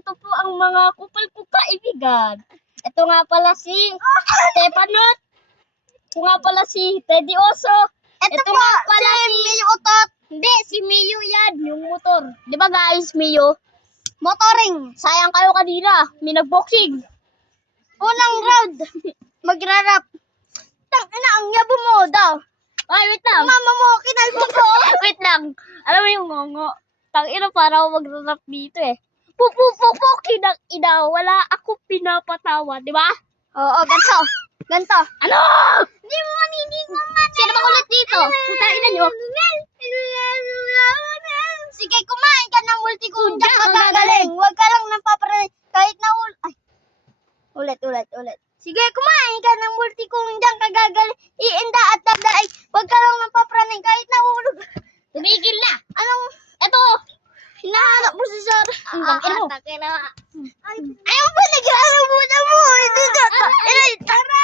ito po ang mga kupal ko kaibigan. Ito nga pala si Stepanot. Ito nga pala si Teddy Oso. Ito nga pala si Mio Otot. Hindi, si Mio yan, yung motor. Di ba guys, Mio? Motoring. Sayang kayo kanina, may nagboxing. Unang round, magrarap. Tangina, ang yabo mo daw. Ay, wait lang. Mama mo, kinalbo ko. Wait lang. Alam mo yung ngongo. Tangina, para ako magrarap dito eh. Pupupupuk, kinang-ina. Wala ako pinapatawa, di ba? Oo, ganito. Ganito. Ano? Hindi mo maniningon man. Sino ba ulit dito? Putangina nyo. Sige, kumain ka ng multi-kundang magagaling. Huwag ka lang napaparay. Kahit na Ay. Ulit. Sige, kumain ka ng multi-kundang kagagaling. Iinda at dagdaay. Huwag ka lang napapraning kahit nahulog. Tumigil na. Anong, eto. Hinahanap mo si Sir. Ayaw ba nag-aalam mo na mo? Hindi ka. Tara.